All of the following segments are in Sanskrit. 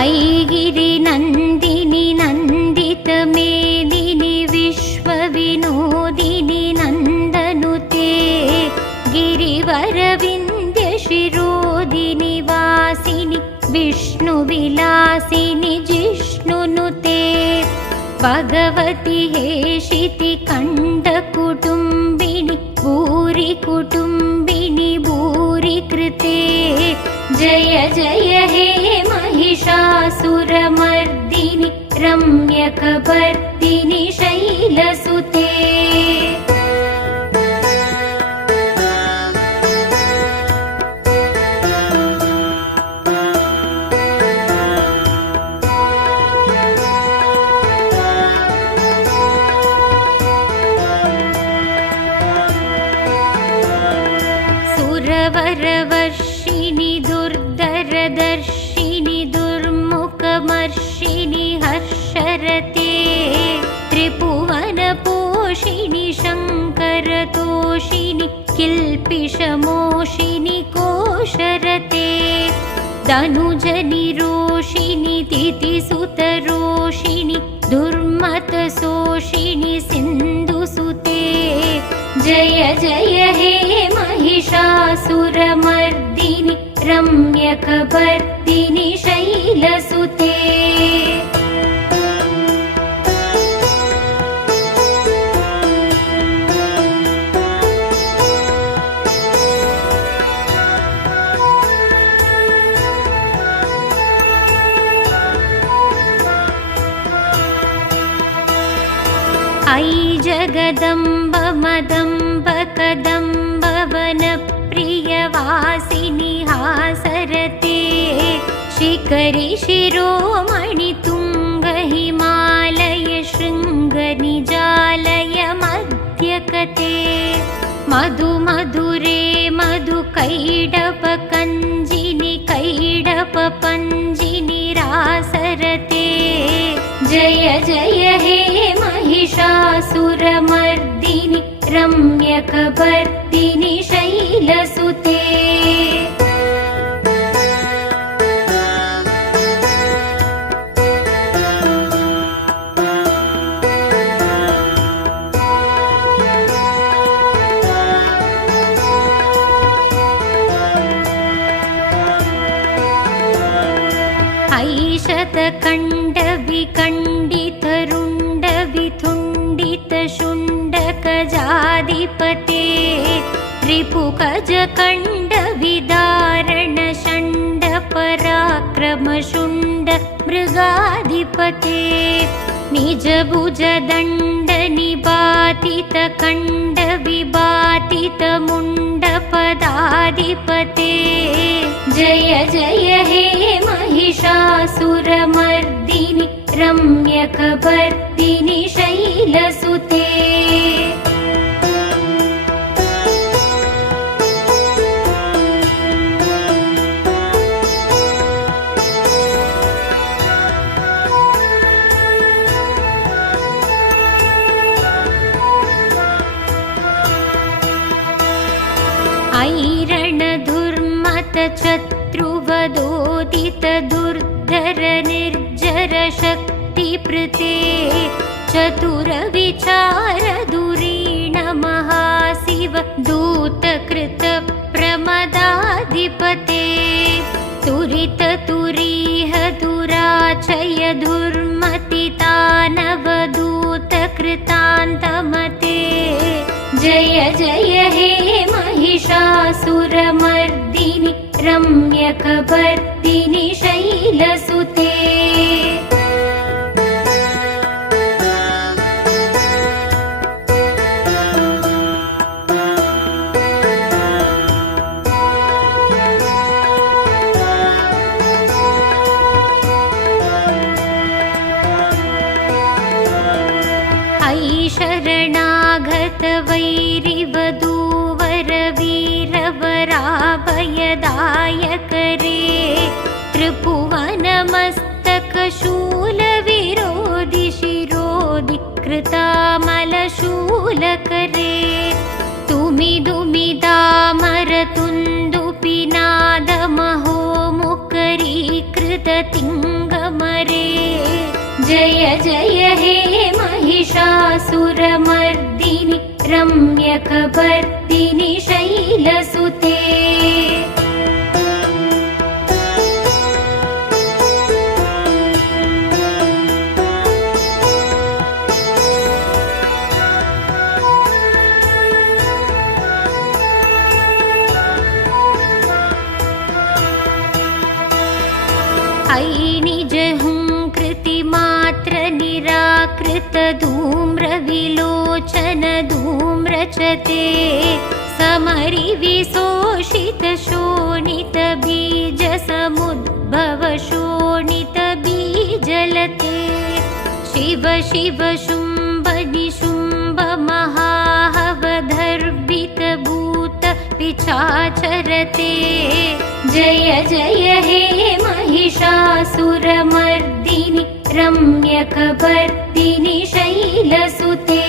ऐगिरिनन्दिनि नन्दितमेदिनि विश्वविनोदिनि नन्दनुते गिरिवरविन्द्यशिरोदिनि वासिनि विष्णुविलासिनि जिष्णुनुते भगवति हेशिति कण्ठकुटुम्बिनि भूरि कुटुम्बिनि भूरि कृते जय जय हे महिषासुरमर्दिनि रम्यकपर्दिनि शैलसुते सुरवरवर्षिणि दुर्धरदर्शिनि दुर्मुखमर्षिणि हर्षरते त्रिभुवनपोषिणि शङ्करतोषिणि किल्पिषमोषिणि कोशरते धनुजनिरोषिणि तिथिसुतरोषिणि दुर्मतशोषिणि सिन्धुसुते जय जय हे महिषासुरमर्दिनि रम्यकपर्दिनि शैलसुते ऐ जगदम्ब मदम्ब कदम्ब वनप्रियवासिनि हासरते शिखरि शिरोमणि तुङ्ग हिमालय शृङ्गनिजालय मध्यकते मधु मधुरे मधु कैडप कञ्जिनि कैडप पञ्जिनि रासरते जय जय हे महिषासुरमर्दिनि रम्यकपर्दिनि शैलसुते ऐशतकण्डविकण्डितरुण्डविथुण्डितशुण्डकजाधिपते रिपुकजकण्डविदारणषण्डपराक्रमशुण्ड मृगाधिपते निजभुजदण्डनिपातितकण्डविबातितमुण्डपदाधिपते जय जय हे महिषासुरमर्दिनि रम्यकपर्दिनि शैलसुते ऐरणधुर्मतचत्रुवदोदित दुर्धर निर्जर शक्तिप्रते चतुरविचार दुरीण महाशिव दूतकृत प्रमदाधिपते तुरित तुरीह दुराचय दुर्मतितानवदूतकृतान्तमते जय जय हे महिषासुरमर्दिनि रम्यकपर्दिनि शैलसुते ऐ शरणागत वैरिवधूवर वीरवराभयदायकरे त्रिभुवनमस्तकशूलविरोधि शिरोधि कृतामलशूलकरे तुमिदुमिदामरतुन्दुपिनादमहो मुकरीकृततिङ्ग करे। जय जय हे महिषासुरमर्दिनि रम्यकपर्दिनि शैलसुते। निजहुंकृतिमात्र निराकृत धूम्रविलोचन धूम्रचते। समरिविशोषित शोणित बीज समुद्भव शोणित बीजलते। शिव शिव शुम्भ निशुम्भ महाहवधर्वित भूत पिशाचरते। जय जय हे महिषासुरमर्दिनि रम्यकपर्दिनि शैलसुते।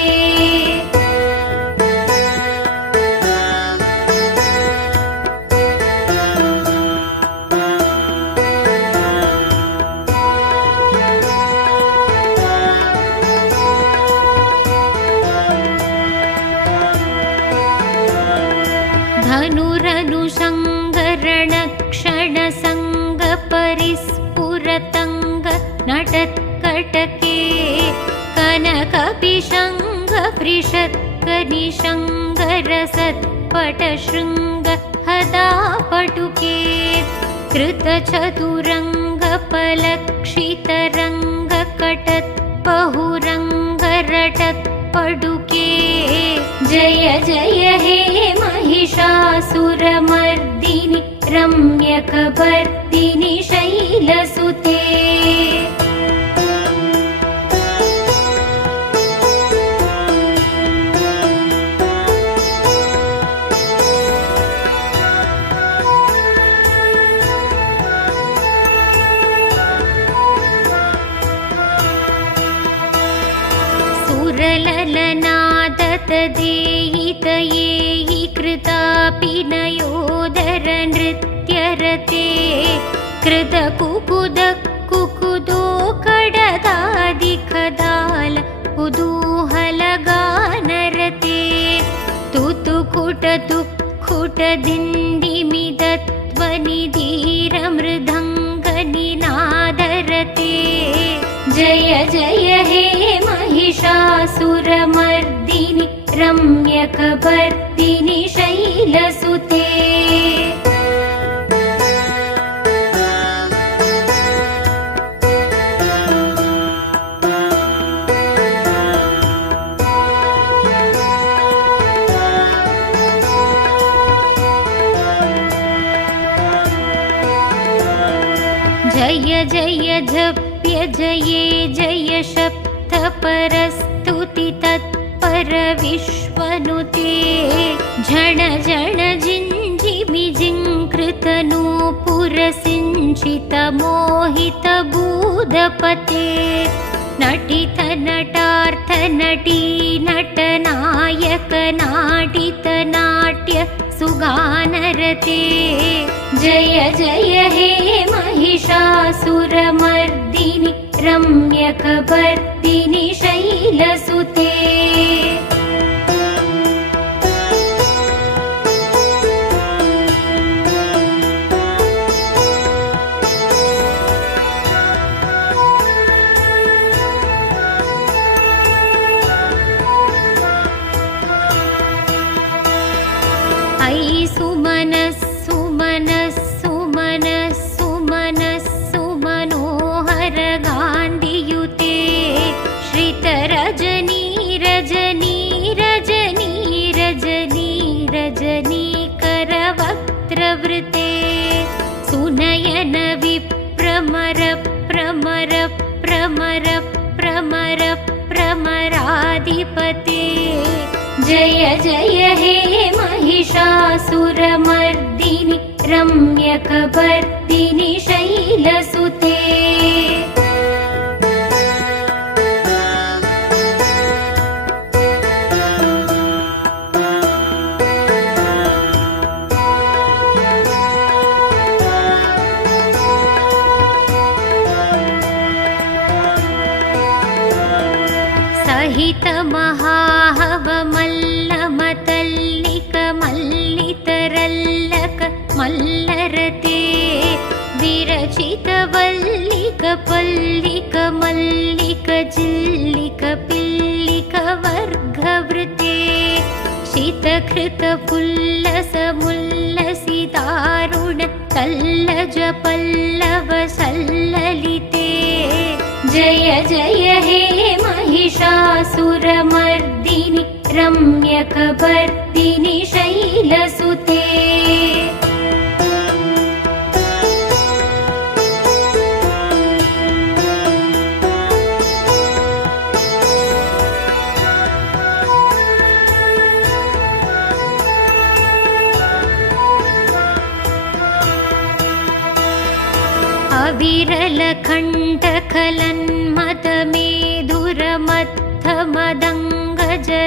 धनुरनुसङ्गरणक्षणसङ्गपरिस्फुरतङ्ग नटत्कटके। कनकपिशङ्ग पृषत्कनिशङ्गरसत्पटशृङ्ग हदापटुके। कृतचतुरङ्गपलक्षितरङ्गकटत्पहुरङ्गरटत्पडुके। जय जय हे महिषासुरमर्दिनि रम्यकपर्दिनि शैलसुते। सुरललनादतदेयितयेयि कृतापिनयोदर नृत्यरते। कृतकुकुदकुकुदो कडदादिखदाल कुतूहलगानरते। तुतुकुटतुक्कुटदिण्डिमिदध्वनिधीरमृदङ्गनिनादरते। जय जय हे महिषासुरमर्दिनि रम्यकपर्दिनि शैलसुते। जय जय जप्य जये जय शप्तपरस्तुति तत्पर विश्वनुते। झण झण जिञ्जिमि जिङ्कृतनूपुरसिञ्चित मोहित भूदपते। नटित नटार्थ नटी नटनायक नाटित नाट्य सुगानरते। जय जय हे महिषासुरमर्दिनि रम्यकपर्दिनि शैलसुते। ऐ सुमनः सुमनः सुमनः सुमनः सुमनोहर गाण्डियुते। श्रितरजनी रजनी रजनी रजनी रजनी करवक्त्रवृते। सुनयन विप्रमर प्रमर प्रमर प्रमर प्रमराधिपते। जय जय हे महिषासुरमर्दिनि रम्यकपर्दिनि शैलसुते। सहित महाहवमल्लमतल्लिक मल्लितरल्लक मल्लरते विरचित वल्लिक पल्लिक मल्लिक जिल्लिक पिल्लिक वर्गवृते शीतकृत पुल्लस मुल्लसि दारुण तल्लज पल्लव सल्ललिते जय जय हे महिषासुरमर्दिनि रम्यकपर्दिनि शैलसुते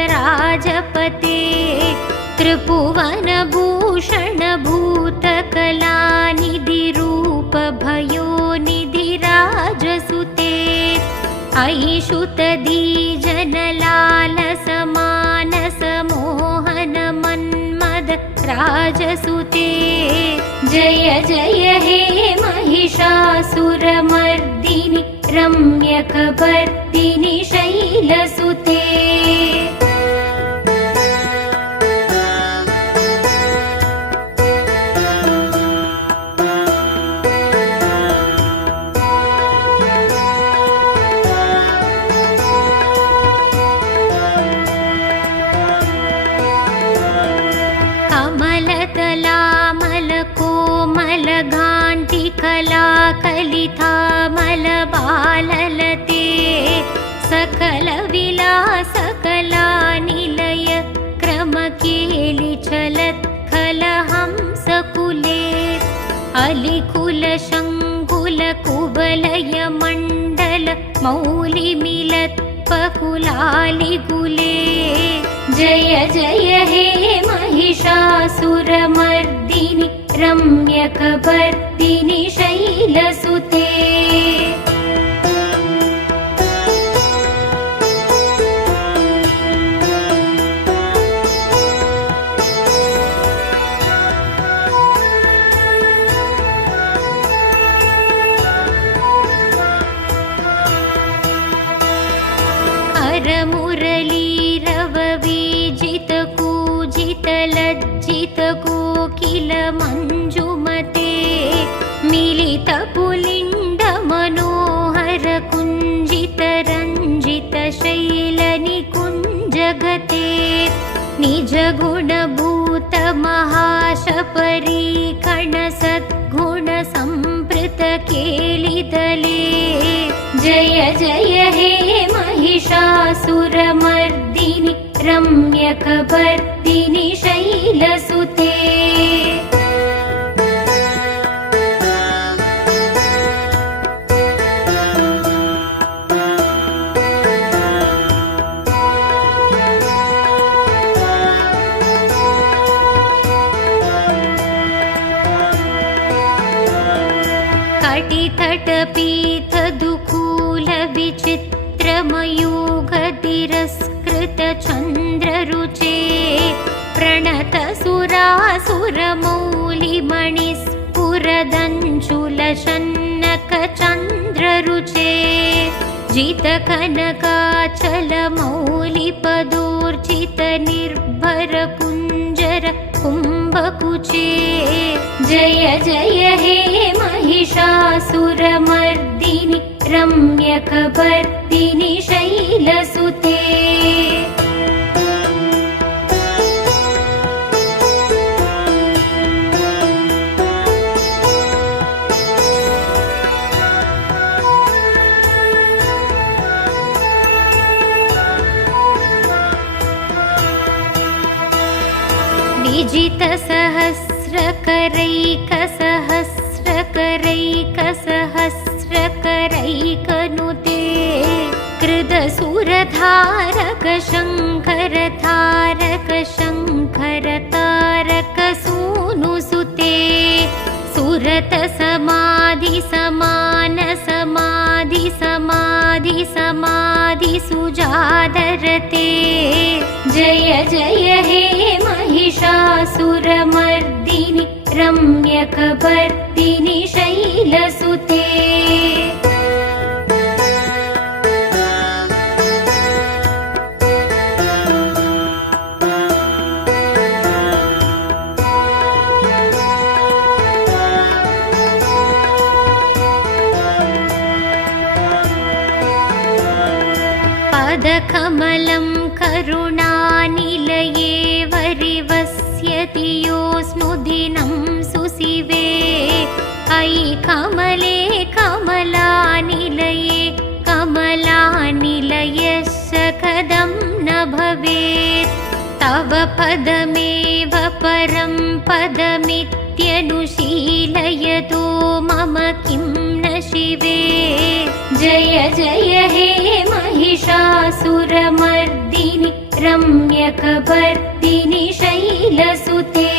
अविरलकण्ठकलन्मदमेधुरमत्थमदङ्गजराजपते त्रिभुवनभूषणभूतकलानिधिरूपभयोनिधिराजसुते ऐषुतधीजनलालसमानसमोहनमन्मद राजसुते जय जय हे महिषासुरमर्दिनि रम्यकपर्दिनि शैलसुते कलिथामलबाललते सकलविलासकलानिलय क्रमकेलिचलत्कलहंसकुले अलिकुलशङ्कुलकुवलय मण्डल मौलिमिलत्पकुलालिकुले जय जय हे महिषासुरमर्दिनि रम्यकपर्दिनि शैलसुते हरमुरलीरववीजितकूजितलज्जितकोकिल मञ्जुमते मिलितपुलिण्ड मनोहर कुञ्जितरञ्जित शैलनिकुञ्जगते निजगुणभूत महाशपरीकण सद्गुण संवृत केलिदले जय जय हे महिषासुरमर्दिनि रम्यकपर्दिनि शैलसुते कटितटपीत दुकूल विचित्रमयूखतिरस्कृत चन्द्ररुचे प्रणत सुरासुरमौलिमणिस्फुरदञ्चुलशन्नक चन्द्ररुचे जितकनकाचल मौलिपदोर्जित निर्भर कुञ्जर कुम्भकुचे जय जय हे महिषासुरमर्दिनि रम्यकपर्दिनि शैलसुते विजितसहस्रकरैकसहस्रकरैकसहस्रकरैकनुते कृतसुरधारक शङ्कर तारक शङ्कर तारक सूनुसुते सुरत समाधि समान समाधि समाधि समाधि सुजादरते जय जय हे महिषासुरमर्दिनि रम्यकपर्दिनि शैलसुते पदकमलं करुणानिलये वरिवस्यति योऽस्नुदिनं सुशिवे अयि कमले कमलानिलये कमलानिलयस्य कदं न भवेत् तव पदमेव परं पदमित्यनुशीलयतो मम किं न शिवे जय जय हे महिषासुरमर्दिनि रम्यकपर्दिनि शैलसुते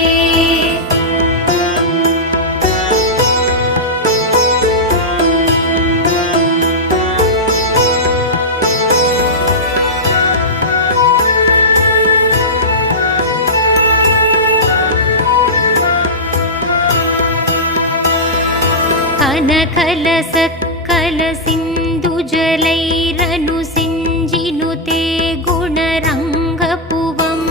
कनकलसत्कलसिन्धुजलैरनुसिञ्जिनुते गुणरङ्गपुवं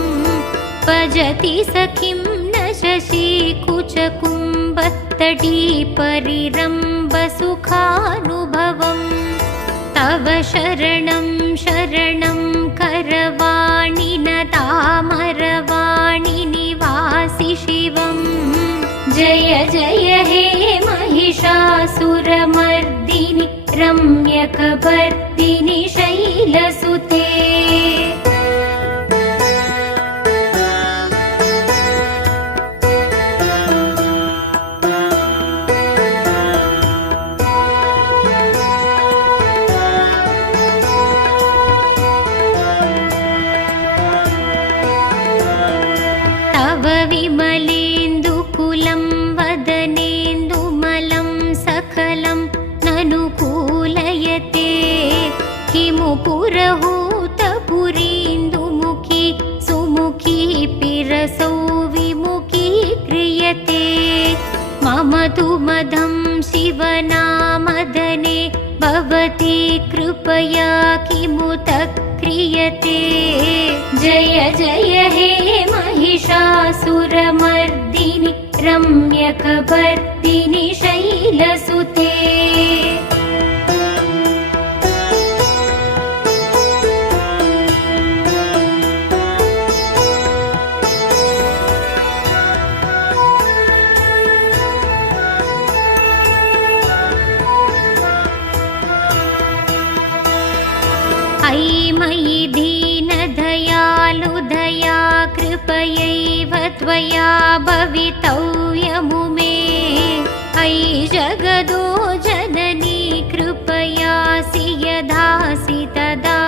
भजति सखिं न शशिकुचकुम्भत्तटी परिरम्भसुखानुभवम् तव शरणं शरणं करवाणि न तामरवाणि निवासि शिवम् जय जय हे महिषासुरमर्दिनि रम्यकपर्दिनि शैलसुते तव विमलेन्दुकुलं वदनेन्दुमलं सकलं ननुकूलयते किमु पुरहूतपुरीन्दुमुखी सुमुखी पिरसौ विमुखी क्रियते मम तु मदं शिवनामदने भवती कृपया किमुत क्रियते जय जय हे महिषासुरमर्दिनि रम्यकपर्दिनि शैलसुते अयि मयि दीनदयालुदया कृपयैव त्वया भवितव्यमुमे अयि जगदो जननी कृपयासि यदासि तदा